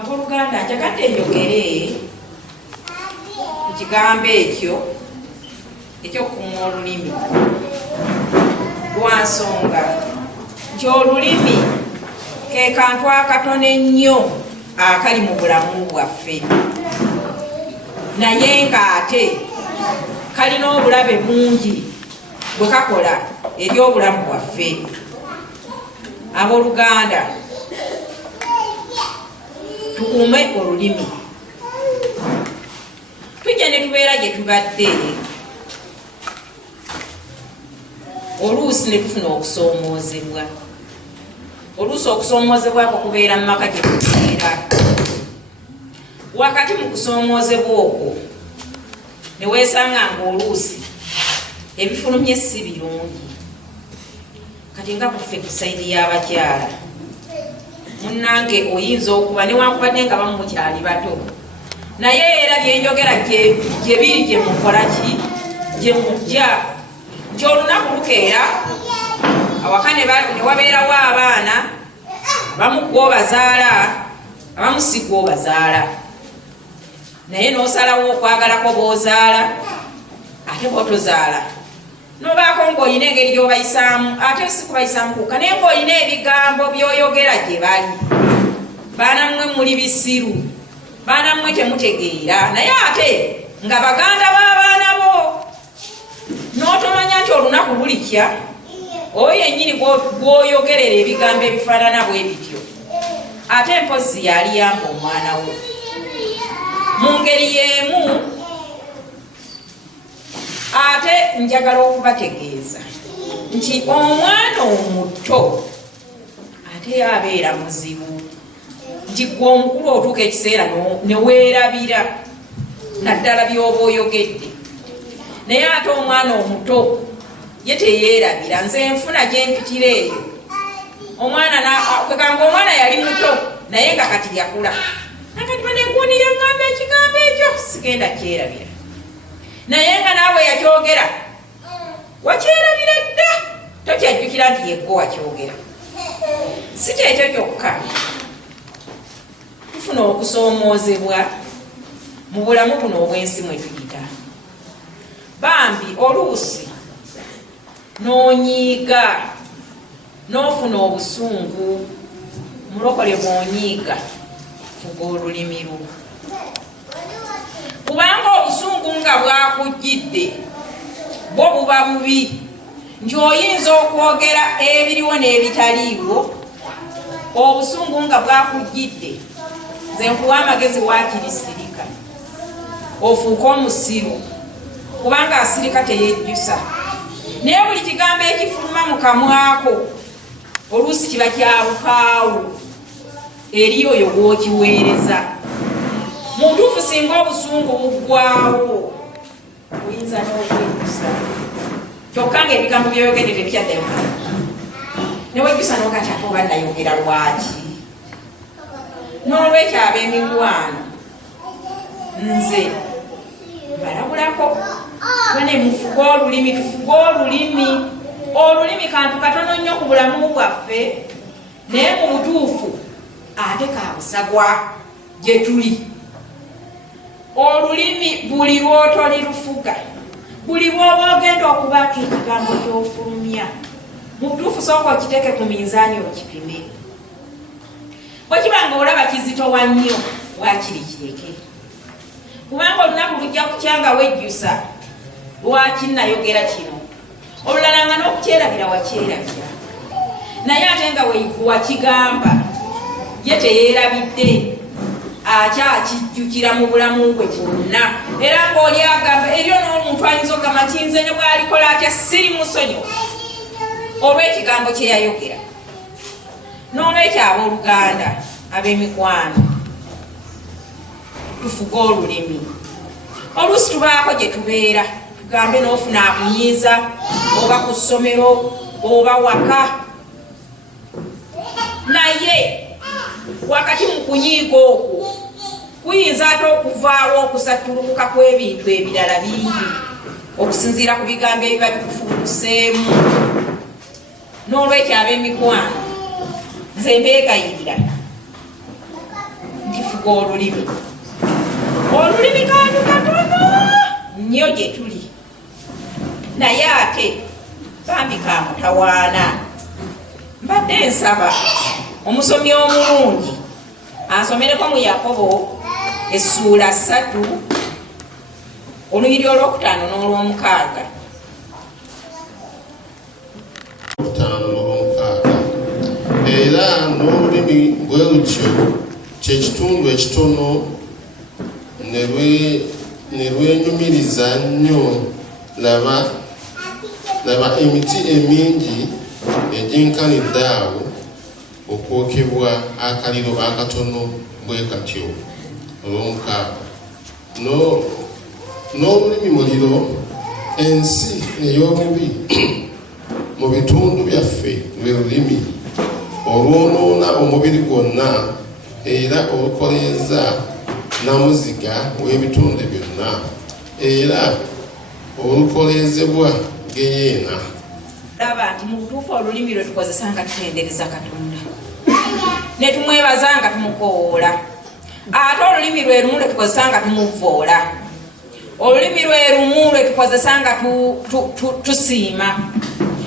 Abooluganda njagadde njogere ku kigambo ekyokukuuma olulimi lwa nsonga nti olulimi ke kantu akatono ennyo akali mu bulamu bwaffe, naye ng'ate kalina obulabe bungi bwe kakola eri obulamu bwaffe. Abooluganda tukuume olulimi. Tujja ne tubeera gye tubadde oluusi ne tufuna okusoomoozebwa. Oluusi okusoomoozebwa ako kubeera mu maka gye tubeera. Wakati mu kusoomoozebwa okwo ne weesanga ng'oluusi ebifulumye si birungi. Kati nga kuffe ku sayidi y'abakyala, munnange oyinza okuba newankubadde nga bamu mukyali bato, naye era byenjogera gye biri gye mukola ki gye mujja nti olunaku lukeera awaka ne wabeerawo abaana abamu gw'obazaala abamu si gw'obazaala, naye n'osalawo okwagalako b'ozaala ate b'otozaala nobaako ng'olina engeri gy'obayisaamu, ate si kubayisaamu kuka naye ng'olina ebigambo by'oyogera gye bali. Baana mmwe muli bisiru, baana mmwe temutegeera, naye ate nga baganda b'abaana bo n'otomanya nti olunaku lulikya oyo yennyini gw'oyogerera ebigambo ebifaanana bwe bityo, ate mpozzi yaliyamba omwana we. Mu ngeri y'emu ate njagala okubategeeza nti omwana omuto ate yabeera muzibu, nti gwe omukulu otuuka ekiseera ne weerabira naddala by'oba oyogedde, naye ate omwana omuto ye teyeerabira. Nze nfuna gye mpitira eyo, kwegamba omwana yali muto naye nga kati yakula, nakati baneguunira ngamba ekigambo ekyo sigenda kyerabira, naye nga naawe yakyogera wakyerabira dda, tokyajjukira nti yeggo wakyogera. Si kyekyo kyokka, tufuna okusoomoozebwa mu bulamu buno obw'ensi mwe tuyita. Bambi oluusi n'onyiiga n'ofuna obusungu, mulokole bw'onyiiga fuga olulimi lwo, kubanga obusungu nga bwakujjidde bwo buba bubi, nti oyinza okwogera ebiriwo n'ebitaliiwo. Obusungu nga bwakujjidde, nze nkuwa amagezi waakiri sirika, ofuuka omusiru, kubanga asirika teyejjusa. Naye buli kigambo ekifuluma mu kamwako oluusi kiba kyabukaawu eri oyo gw'okiweereza. Mu ntuufu singa obusungu buggwaawo oyinza n'okwejjusa, kyokka ng'ebigambo by'oyogedde tebyaddayo newejjusa n'okati ate oba nayogera lwaki. N'olwekyo ab'emikwano nze mbalabulako bane mufuge olulimi, tufuge olulimi. Olulimi kantu katono nnyo ku bulamu bwaffe, naye mu butuufu ate kabusagwa gye tuli. Olulimi buli lw'otolirufuga, buli lw'oba ogenda okubaako ekigambo ky'ofulumya, mu butuufu sooka okiteeke ku minzaani okipime. Bwe kiba nga olaba kizitowa nnyo, waakiri kireke, kubanga olunaku lujja kukyanga wejjusa lwaki nayogera kino. Olulala nga n'okukyerabira wakyerabira, naye ate nga wakigamba ye teyeerabidde, akyakijjukira mu bulamu bwe bwonna. Era ng'oli agamba eryo n'omuntu ayinza okugamba nti nze ne bw'alikola atya siri musonyiwa olw'ekigambo kye yayogera. N'olwekyo abooluganda ab'emikwano tufuge olulimi. Oluusi tubaako gye tubeera, tugambe n'ofuna akunyiiza oba ku ssomero oba waka, naye wakati mu kunyiiga okwo kuyinza ate okuvaawo okusattulukuka kw'ebintu ebirala bingi okusinziira ku bigambo ebiba bikufuukuseemu. N'olwekyo ab'emikwano nze mbeegayirira kifuga olulimi kantu katono nnyo gye tuli naye ate bambi ka mutawaana. Mbadde nsaba omusomi omulungi ansomereko mu Yakobo essuula 3 olunyiri olwokutaano n'olwomukaaga. Era n'olulimi bwe lutyo kyekitundu ekitono ne lwenyumiriza nnyo. Laba emiti emingi egy'enkanidde awo okwokebwa akaliro akatono bwe katyo. Olwomukaaga n'olulimi muliro, ensi ey'obubi mu bitundu byaffe lwe lulimi olwonoona omubiri gwonna era olukoleeza namuziga w'ebitundu byonna era olukoleezebwa geyeena. Laba nti mu butuufu olulimi lwe tukozesa nga tutendereza Katonda ne tumwebaza nga tumukoowoola, ate olulimi lwe lumu lwe tukozesa nga tumuvvoola, olulimi lwe lumu lwe tukozesa nga tusiima,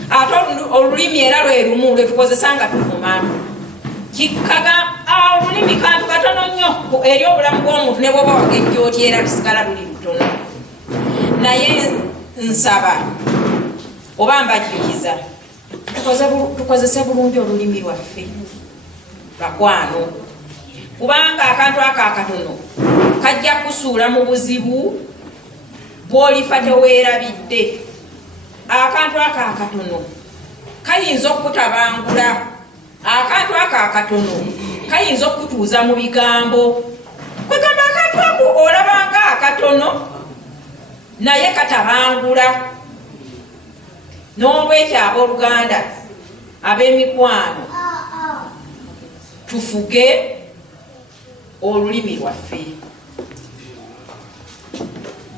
ate olulimi era lwe lumu lwe tukozesa nga tuvuma. Kikaga olulimi kantu katono nnyo eri obulamu bw'omuntu ne bwoba wagejja otya era lusigala luli lutono. Naye nsaba oba mbajjukiza tukozese bulungi olulimi lwaffe bakwano, kubanga akantu ako akatono kajja kusuula mu buzibu bw'olifa teweerabidde. Akantu ako akatono kayinza okutabangula, akantu ako akatono kayinza okutuuza mu bigambo. Kwegamba akantu ako olabanga akatono naye katabangula. N'olwekyo abooluganda ab'emikwano tufuge olulimi lwaffe.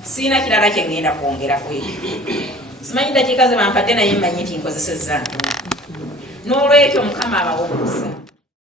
Siina kirala kye ngenda kwongera kwekyo. Simanyi dakiika ze bampadde naye mmanyi nti nkozesezza. N'olwekyo Mukama abawe omukisa.